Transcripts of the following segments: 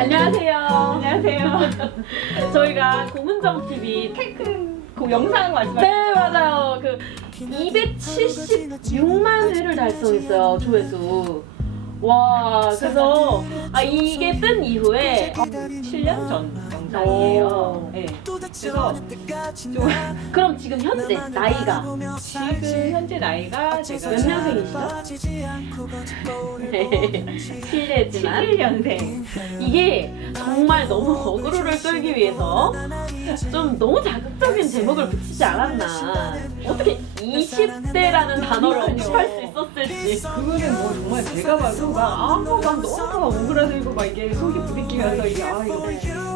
안녕하세요. 안녕하세요. 저희가 고문정 TV 테큰 그 영상 말씀하시죠? 네 맞아요. 그 276만 회를 달성했어요 조회수. 와 그래서 이게 뜬 이후에 7년 전 영상이에요. 네. 그래서 좀 그럼 지금 현재 나이가 지금 현재 나이가 제가 몇 년생이시죠? 네, 실례지만 11년생. 이게 정말 너무 어그로를 끌기 위해서 좀 너무 자극적인 제목을 붙이지 않았나. 어떻게 20대라는 단어를 언급할 수 있었을지. 그거는 뭐 정말 제가 봐도 막 너무 오그라들고 막 이게 속이 부대끼면서 이게 이거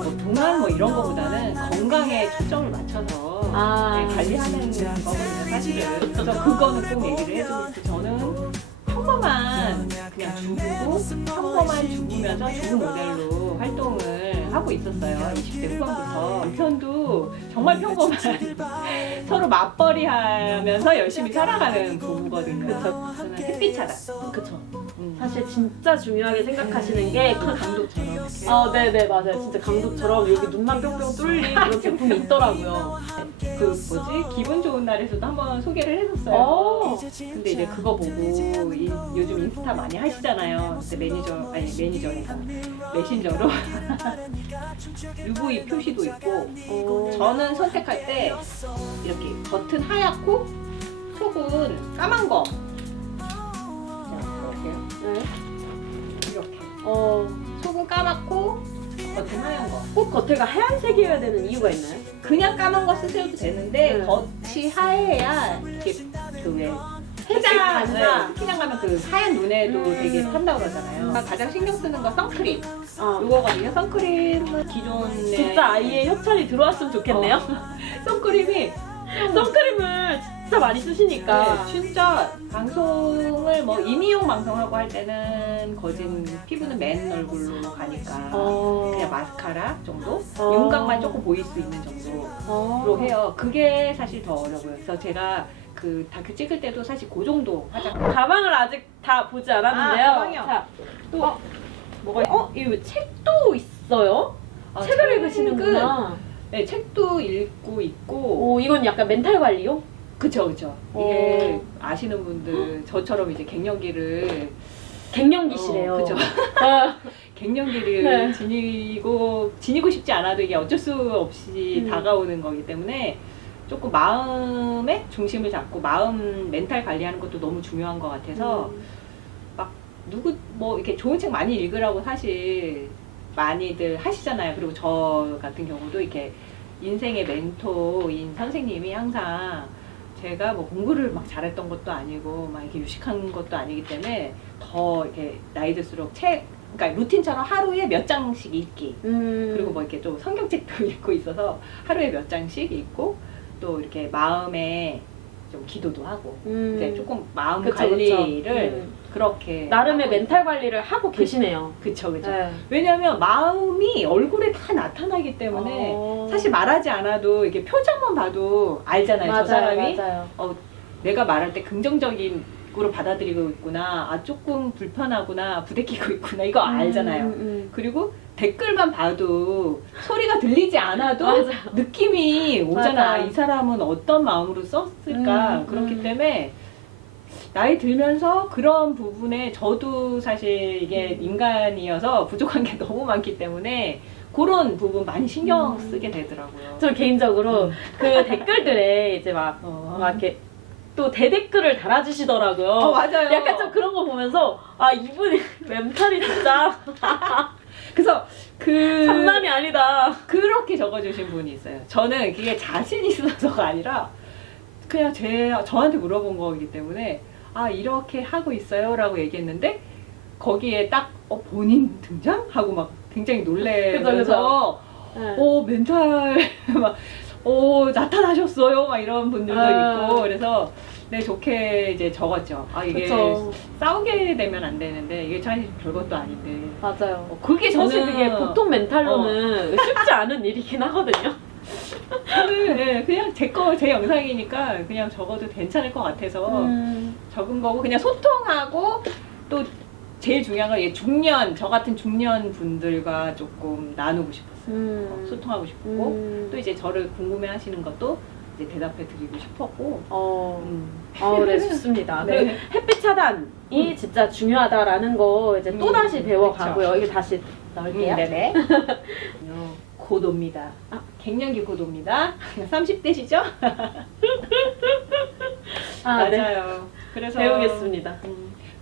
뭐 동안 뭐 이런 거보다는 건강에 초점을 맞춰서 관리하는 거거든요 사실은. 그래서 그거는 꼭 얘기를 해주고 싶고, 저는 평범한 그냥 주부고 평범한 주부면서 주부 모델로 활동을 하고 있었어요. 20대 후반부터. 남편도 정말 평범한 서로 맞벌이 하면서 열심히 살아가는 부부거든요. 저는 햇빛 차단. 그쵸. 사실 진짜 중요하게 생각하시는 게 감독처럼. 네네 맞아요. 진짜 감독처럼 여기 눈만 뿅뿅 뚫린 그런 제품이 있더라고요. 그 뭐지? 기분 좋은 날에서도 한번 소개를 했었어요. 근데 이제 그거 보고 요즘 인스타 많이 하시잖아요. 그때 매니저니까 메신저로 UV 표시도 있고. 저는 선택할 때 이렇게 겉은 하얗고 속은 까만 거. 네. 이렇게 어, 속은 까맣고 겉은 하얀 거. 꼭 겉에가 하얀색이어야 되는 이유가 있나요? 그냥 까만 거 쓰셔도 되는데 네. 겉이 하얘야 이게 그왜 간다. 스키장 가면 그 하얀 눈에도 되게 탄다고 그러잖아요. 가장 신경 쓰는 거 선크림. 요거거든요. 선크림은 기존에 진짜 아이의 협찬이 들어왔으면 좋겠네요. 선크림이 선크림을 진짜 많이 쓰시니까. 네, 진짜 방송을 뭐 임의용 방송하고 할 때는 거진 피부는 맨 얼굴로 가니까 그냥 마스카라 정도? 윤곽만 조금 보일 수 있는 정도로 해요. 그게 사실 더 어려워요. 그래서 제가 그 다큐 찍을 때도 사실 그 정도 화장. 가방을 아직 다 보지 않았는데요. 가방이요. 자, 또 뭐가 있어? 이 책도 있어요? 책을 읽으시는구나. 네, 책도 읽고 있고. 오, 이건 약간 멘탈 관리요? 그쵸. 이게 아시는 분들 저처럼 이제 갱년기시래요. 그죠. 갱년기를 네. 지니고 싶지 않아도 이게 어쩔 수 없이 다가오는 거기 때문에 조금 마음의 중심을 잡고 마음 멘탈 관리하는 것도 너무 중요한 것 같아서 막 뭐 이렇게 좋은 책 많이 읽으라고 사실 많이들 하시잖아요. 그리고 저 같은 경우도 이렇게 인생의 멘토인 선생님이 항상 제가 뭐 공부를 막 잘했던 것도 아니고 막 이렇게 유식한 것도 아니기 때문에 더 이렇게 나이 들수록 그러니까 루틴처럼 하루에 몇 장씩 읽기. 그리고 뭐 이렇게 또 성경책도 읽고 있어서 하루에 몇 장씩 읽고 또 이렇게 마음에 좀 기도도 하고 이제 조금 마음 관리를 그렇게 나름의 멘탈 관리를 하고 계시네요. 그쵸. 네. 왜냐면 마음이 얼굴에 다 나타나기 때문에 사실 말하지 않아도 이게 표정만 봐도 알잖아요. 저 사람이 맞아요. 내가 말할 때 긍정적인 으로 받아들이고 있구나, 조금 불편하구나, 부대끼고 있구나, 이거 알잖아요. 그리고 댓글만 봐도 소리가 들리지 않아도 느낌이 오잖아. 맞아. 이 사람은 어떤 마음으로 썼을까. 그렇기 때문에 나이 들면서 그런 부분에 저도 사실 이게 인간이어서 부족한 게 너무 많기 때문에 그런 부분 많이 신경 쓰게 되더라고요. 저 개인적으로 그 댓글들에 이제 막 이렇게 또 대댓글을 달아주시더라고요. 맞아요. 약간 좀 그런 거 보면서 이분이 멘탈이 진짜 그래서 장난이 아니다. 그렇게 적어주신 분이 있어요. 저는 그게 자신 있어서가 아니라 그냥 저한테 물어본 거이기 때문에 이렇게 하고 있어요 라고 얘기했는데 거기에 딱 본인 등장? 하고 막 굉장히 놀래면서 멘탈 막 나타나셨어요 막 이런 분들도 있고. 그래서 좋게 이제 적었죠. 이게 그쵸. 싸우게 되면 안 되는데 이게 사실 별것도 아닌데. 맞아요. 그게 사실 그게 보통 멘탈로는 쉽지 않은 일이긴 하거든요. 저는 그냥 제 영상이니까 그냥 적어도 괜찮을 것 같아서 적은 거고, 그냥 소통하고 또 제일 중요한 건 저 같은 중년 분들과 조금 나누고 싶었어요. 소통하고 싶고 또 이제 저를 궁금해하시는 것도 이제 대답해 드리고 싶었고. 네, 좋습니다. 네. 그리고 햇빛 차단이 진짜 중요하다라는 거 이제 또 다시 배워가고요. 그쵸. 이게 다시 넣을게요. 네네. 고도입니다. 갱년기 고도입니다. 30대시죠? 네. 맞아요. 그래서 배우겠습니다.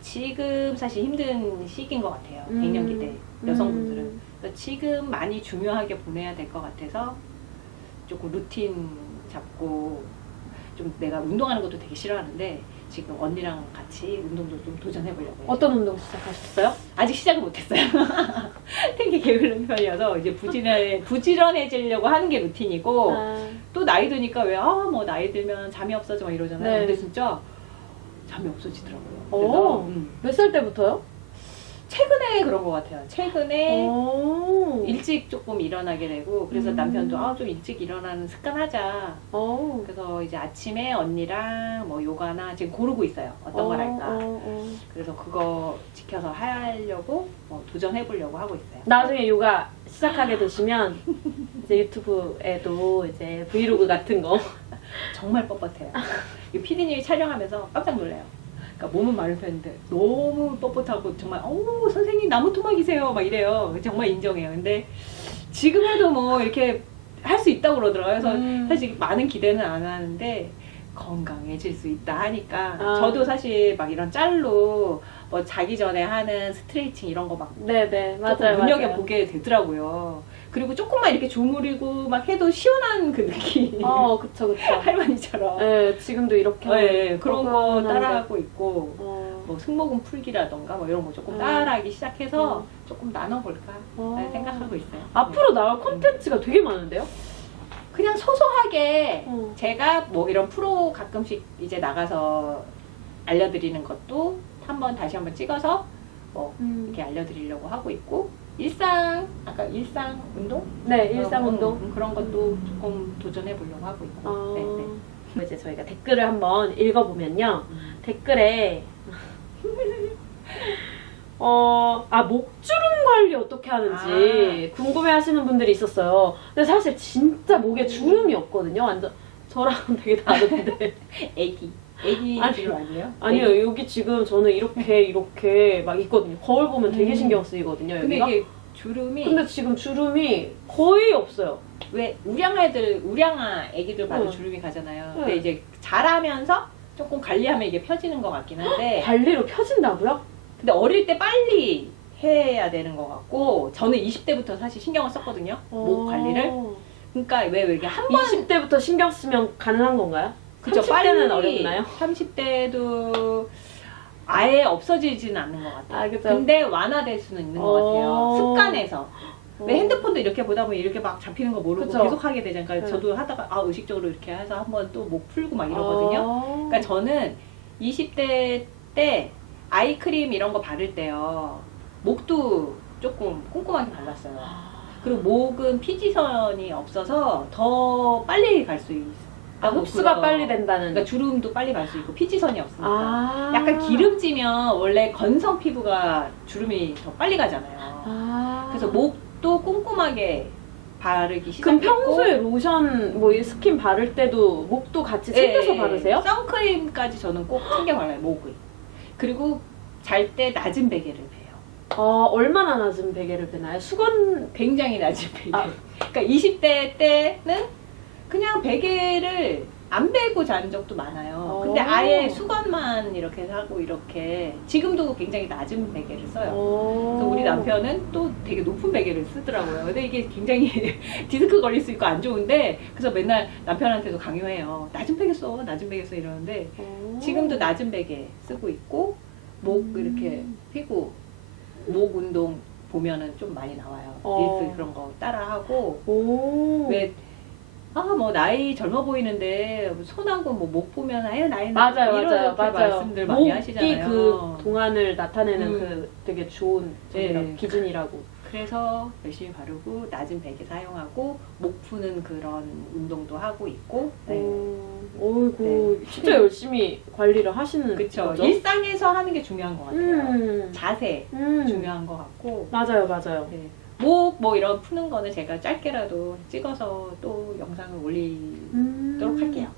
지금 사실 힘든 시기인 것 같아요. 갱년기 때 여성분들은. 그래서 지금 많이 중요하게 보내야 될 것 같아서 조금 루틴 잡고 좀 내가 운동하는 것도 되게 싫어하는데 지금 언니랑 같이 운동도 좀 도전해보려고 해요. 어떤 운동 시작하셨어요? 아직 시작을 못했어요. 되게 게으른 편이어서 이제 부지런해지려고 하는 게 루틴이고 또 나이 드니까 왜 뭐 나이 들면 잠이 없어져 막 이러잖아요. 네. 근데 진짜 잠이 없어지더라고요. 오, 몇 살 때부터요? 최근에 그런 것 같아요. 최근에 일찍 조금 일어나게 되고 그래서 남편도 좀 일찍 일어나는 습관 하자. 그래서 이제 아침에 언니랑 뭐 요가나 지금 고르고 있어요. 어떤 걸 할까. 그래서 그거 지켜서 하려고 도전해보려고 하고 있어요. 나중에 요가 시작하게 되시면 이제 유튜브에도 이제 브이로그 같은 거 정말 뻣뻣해요. 이 PD님이 촬영하면서 깜짝 놀래요. 그러니까 몸은 마른 편인데 너무 뻣뻣하고 정말 선생님 나무 토막이세요 막 이래요. 정말 인정해요. 근데 지금 해도 뭐 이렇게 할 수 있다고 그러더라고요. 그래서 사실 많은 기대는 안 하는데 건강해질 수 있다 하니까 저도 사실 막 이런 짤로 뭐 자기 전에 하는 스트레칭 이런 거 막 네네 맞아요. 눈여겨보게 되더라고요. 그리고 조금만 이렇게 주무르고 막 해도 시원한 그 느낌. 그쵸. 할머니처럼. 네, 지금도 이렇게. 네, 그런 거 건강한데. 따라하고 있고, 뭐 승모근 풀기라던가 뭐 이런 거 조금 따라하기 시작해서 조금 나눠볼까 생각하고 있어요. 앞으로 나올 콘텐츠가 되게 많은데요? 그냥 소소하게 제가 뭐 이런 프로 가끔씩 이제 나가서 알려드리는 것도 다시 한번 찍어서 뭐 이렇게 알려드리려고 하고 있고, 아까 일상 운동? 네, 일상 운동. 그런 것도 조금 도전해보려고 하고 있고. 네. 이제 저희가 댓글을 한번 읽어보면요. 댓글에 목주름 관리 어떻게 하는지 궁금해하시는 분들이 있었어요. 근데 사실 진짜 목에 주름이 없거든요. 완전 저랑은 되게 다른데. 애기 주름 아니에요? 아니요, 여기 지금 저는 이렇게 막 있거든요. 거울 보면 되게 신경 쓰이거든요. 근데 여기가. 이게 주름이 근데 지금 주름이 거의 없어요. 왜 우량아 애기들 봐도 주름이 가잖아요. 근데 이제 자라면서 조금 관리하면 이게 펴지는 것 같긴 한데. 관리로 펴진다고요? 근데 어릴 때 빨리 해야 되는 것 같고 저는 20대부터 사실 신경을 썼거든요. 목 관리를. 그러니까 왜 이게 한 번 20대부터 신경 쓰면 가능한 건가요? 그쵸, 30대는 어렵나요? 30대도 아예 없어지지는 않는 것 같아요. 그쵸. 근데 완화될 수는 있는 것 같아요. 습관에서. 왜 핸드폰도 이렇게 보다 보면 이렇게 막 잡히는 거 모르고 그쵸. 계속 하게 되잖아요. 그러니까 저도 하다가 의식적으로 이렇게 해서 한번 또 목 풀고 막 이러거든요. 그러니까 저는 20대 때 아이크림 이런 거 바를 때요. 목도 조금 꼼꼼하게 발랐어요. 그리고 목은 피지선이 없어서 더 빨리 갈 수 있어요. 흡수가 빨리 된다는. 그러니까 주름도 빨리 갈 수 있고 피지선이 없으니까. 약간 기름지면 원래 건성 피부가 주름이 더 빨리 가잖아요. 그래서 목도 꼼꼼하게 바르기 시작했고. 그럼 평소에 로션, 뭐 스킨 바를 때도 목도 같이 챙겨서 바르세요? 선크림까지 저는 꼭 챙겨 발라요, 목을. 그리고 잘 때 낮은 베개를 베요. 얼마나 낮은 베개를 베나요? 수건. 굉장히 낮은 베개. 그러니까 20대 때는 그냥 베개를 안 베고 잔 적도 많아요. 근데 아예 수건만 이렇게 하고 이렇게 지금도 굉장히 낮은 베개를 써요. 그래서 우리 남편은 또 되게 높은 베개를 쓰더라고요. 근데 이게 굉장히 디스크 걸릴 수 있고 안 좋은데 그래서 맨날 남편한테도 강요해요. 낮은 베개 써, 낮은 베개 써 이러는데 지금도 낮은 베개 쓰고 있고 목 이렇게 피고 목 운동 보면은 좀 많이 나와요. 릴스 그런 거 따라하고 왜 뭐 나이 젊어 보이는데 손하고 뭐 목 보면 나이 맞아요. 말씀들 많이 하시잖아요. 목이 그 동안을 나타내는 그 되게 좋은 기준이라고. 그래서 열심히 바르고 낮은 베개 사용하고 목 푸는 그런 운동도 하고 있고. 네. 어이구, 진짜 열심히 관리를 하시는 그쵸. 거죠? 일상에서 하는 게 중요한 것 같아요. 자세 중요한 것 같고. 맞아요, 맞아요. 네. 목 뭐 이런 푸는 거는 제가 짧게라도 찍어서 또 영상을 올리도록 할게요.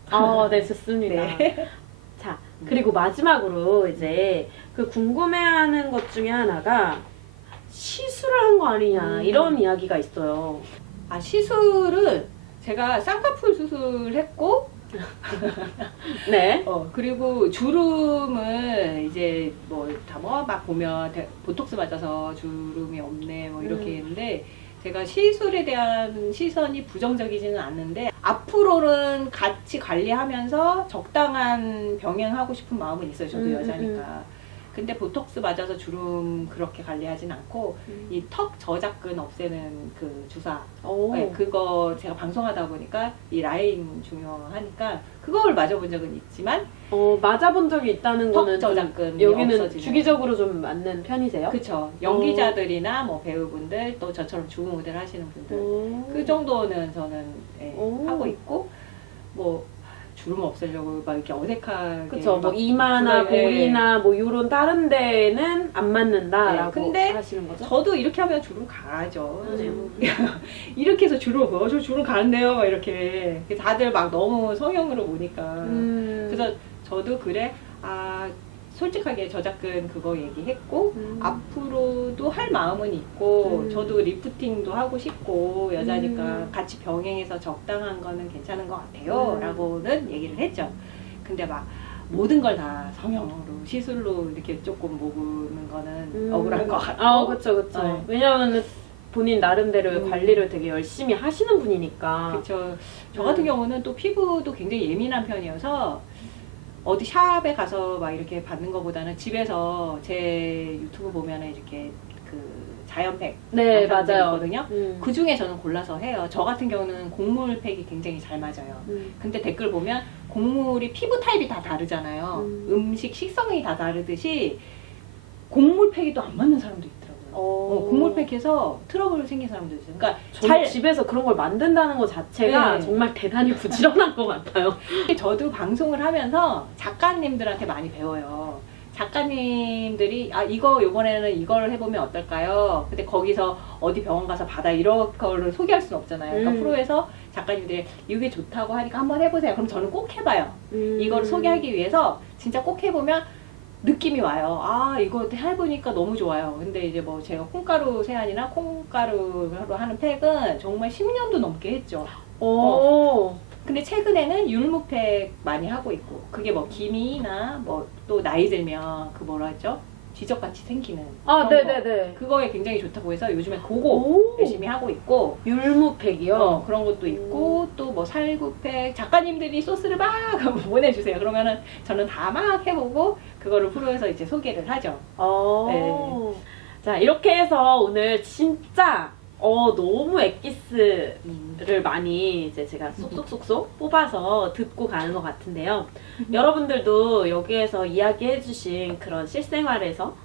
네, 좋습니다. 네. 자, 그리고 마지막으로 이제 그 궁금해하는 것 중에 하나가 시술을 한 거 아니냐 이런 이야기가 있어요. 아, 시술은 제가 쌍꺼풀 수술했고, 네. 그리고 주름을 이제 뭐 다 막 보면 보톡스 맞아서 주름이 없네 뭐 이렇게 했는데, 제가 시술에 대한 시선이 부정적이지는 않는데 앞으로는 같이 관리하면서 적당한 병행하고 싶은 마음은 있어요. 저도 여자니까. 근데 보톡스 맞아서 주름 그렇게 관리하진 않고 이 턱 저작근 없애는 그 주사, 네, 그거 제가 방송하다 보니까 이 라인 중요하니까 그걸 맞아본 적은 있지만 맞아본 적이 있다는 턱 거는 저작근이 여기는 없어지는. 주기적으로 좀 맞는 편이세요? 그쵸. 연기자들이나 뭐 배우분들 또 저처럼 주부 모델 하시는 분들 그 정도는 저는 하고 있고, 뭐 주름 없애려고 막 이렇게 어색하게. 그쵸. 뭐 이마나 볼이나 뭐 요런 다른 데는 안 맞는다라고 근데 하시는 거죠? 저도 이렇게 하면 주름 가죠. 이렇게 해서 주름, 저 주름 가는데요. 막 이렇게. 다들 막 너무 성형으로 보니까. 그래서 저도 그래, 솔직하게 저작근 그거 얘기했고, 앞으로도 할 마음은 있고, 저도 리프팅도 하고 싶고, 여자니까 같이 병행해서 적당한 거는 괜찮은 것 같아요. 라고는 얘기를 했죠. 근데 막 모든 걸 다 성형으로, 시술로 이렇게 조금 모으는 거는 억울한 것 같고. 그쵸, 그쵸. 왜냐면 본인 나름대로 관리를 되게 열심히 하시는 분이니까. 그쵸. 저 같은 경우는 또 피부도 굉장히 예민한 편이어서, 어디 샵에 가서 막 이렇게 받는 것보다는 집에서 제 유튜브 보면은 이렇게 그 자연팩 네, 맞아요. 있거든요. 그 중에 저는 골라서 해요. 저 같은 경우는 곡물 팩이 굉장히 잘 맞아요. 근데 댓글 보면 곡물이 피부 타입이 다 다르잖아요. 음식 식성이 다 다르듯이 곡물 팩이 또 안 맞는 사람도 있더라고요. 곡물 팩해서 트러블 생긴 사람도 있어요. 그러니까 잘 집에서 그런 걸 만든다는 것 자체가 정말 대단히 부지런한 것 같아요. 저도 방송을 하면서 작가님들한테 많이 배워요. 작가님들이 이거 요번에는 이걸 해보면 어떨까요? 근데 거기서 어디 병원 가서 받아 이런 거를 소개할 수는 없잖아요. 그러니까 프로에서 작가님들이 이게 좋다고 하니까 한번 해보세요. 그럼 저는 꼭 해봐요. 이거를 소개하기 위해서 진짜 꼭 해보면 느낌이 와요. 이거 해보니까 너무 좋아요. 근데 이제 뭐 제가 콩가루 세안이나 콩가루로 하는 팩은 정말 10년도 넘게 했죠. 근데 최근에는 율무팩 많이 하고 있고, 그게 뭐 기미나 뭐 또 나이 들면 그 뭐라 하죠? 지적같이 생기는 네네네. 그거에 굉장히 좋다고 해서 요즘에 그거 열심히 하고 있고, 율무팩이요? 그런 것도 있고, 또 뭐 살구팩, 작가님들이 소스를 막 보내주세요. 그러면은 저는 다 막 해보고 그거를 프로에서 이제 소개를 하죠. 네. 자, 이렇게 해서 오늘 진짜 너무 엑기스를 많이 이제 제가 쏙쏙쏙쏙 뽑아서 듣고 가는 것 같은데요. 여러분들도 여기에서 이야기해주신 그런 실생활에서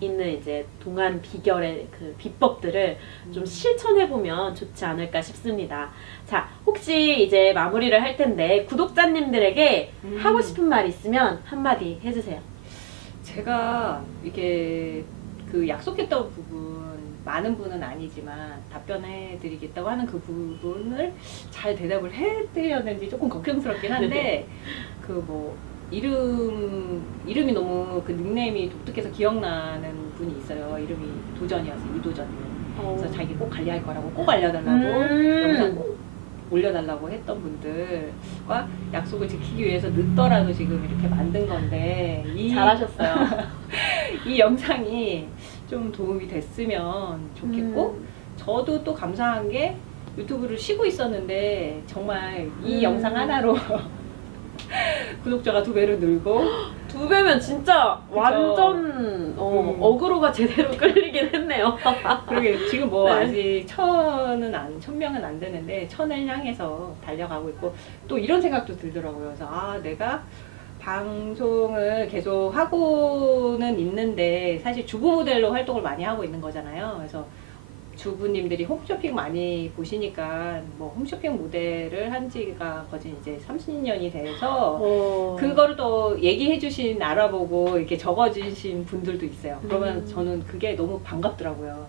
있는 이제 동안 비결의 그 비법들을 좀 실천해보면 좋지 않을까 싶습니다. 자, 혹시 이제 마무리를 할 텐데 구독자님들에게 하고 싶은 말 있으면 한마디 해주세요. 제가 이게 그 약속했던 부분, 많은 분은 아니지만 답변해 드리겠다고 하는 그 부분을 잘 대답을 해드렸는지 조금 걱정스럽긴 한데, 그 뭐 이름이 너무 그 닉네임이 독특해서 기억나는 분이 있어요. 이름이 도전이어서 이도전님. 그래서 자기 꼭 관리할 거라고 꼭 알려달라고 영상 꼭 올려달라고 했던 분들과 약속을 지키기 위해서 늦더라도 지금 이렇게 만든 건데, 잘하셨어요. 이 영상이 좀 도움이 됐으면 좋겠고, 저도 또 감사한 게 유튜브를 쉬고 있었는데 정말 이 영상 하나로 구독자가 2배로 늘고, 2배면 진짜 완전 어그로가 제대로 끌리긴 했네요. 그러게 지금 뭐 아직 1000명은 안 되는데 1000을 향해서 달려가고 있고, 또 이런 생각도 들더라고요. 그래서 내가 방송을 계속 하고는 있는데 사실 주부 모델로 활동을 많이 하고 있는 거잖아요. 그래서 주부님들이 홈쇼핑 많이 보시니까 뭐 홈쇼핑 모델을 한 지가 거진 이제 30년이 돼서 그거를 또 얘기해 주신 알아보고 이렇게 적어주신 분들도 있어요. 그러면 저는 그게 너무 반갑더라고요.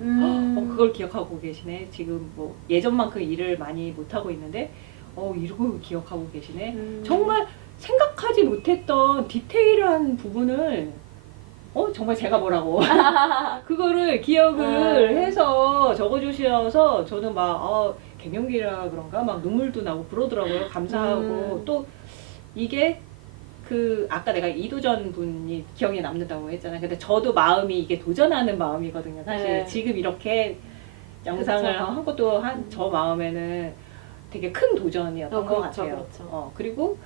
그걸 기억하고 계시네. 지금 뭐 예전만큼 일을 많이 못하고 있는데 이러고 기억하고 계시네. 정말 생각하지 못했던 디테일한 부분을 정말 제가 뭐라고 그거를 기억을 해서 적어주셔서 저는 막 갱년기라 그런가 막 눈물도 나고 그러더라고요. 감사하고 또 이게 아까 내가 이도전 분이 기억에 남는다고 했잖아요. 근데 저도 마음이 이게 도전하는 마음이거든요. 사실 네. 지금 이렇게 영상을 그쵸. 한 것도 저 마음에는 되게 큰 도전이었던 것 그렇죠, 같아요. 그렇죠. 그리고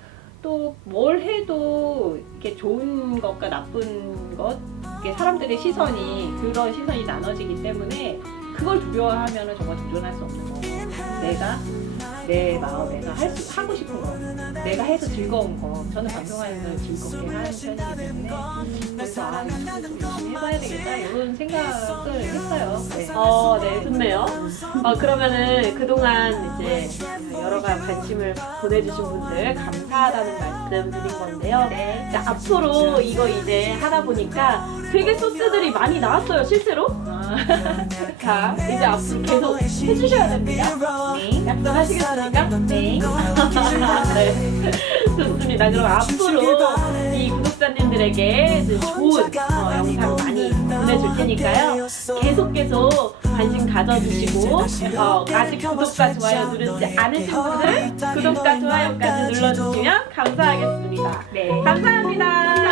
또 뭘 해도 이렇게 좋은 것과 나쁜 것, 이게 사람들의 시선이 그런 시선이 나눠지기 때문에 그걸 두려워하면 정말 도전할 수 없는 거예요. 내가 내 마음, 내가 하고 싶은 거, 내가 해서 즐거운 거. 저는 방송하는 걸 즐겁게 하는 편이기 때문에 그래서 열심히 해봐야 되겠다 이런 생각을 했어요. 네. 네, 좋네요. 그러면은 그동안 이제 여러 가지 관심을 보내주신 분들 감사하다는 말씀 드린 건데요. 네. 자, 앞으로 이거 이제 하다 보니까 되게 소스들이 많이 나왔어요, 실제로. 자, 이제 앞으로 계속 해주셔야 됩니다. 네. 약속하시겠습니까? 네. 네. 좋습니다. 그럼 앞으로 이 구독자님들에게 좋은 영상 많이 보내줄 테니까요. 계속 관심 가져주시고 아직 구독과 좋아요 누르지 않으신 분들 구독과 좋아요까지 눌러주시면 감사하겠습니다. 네. 감사합니다.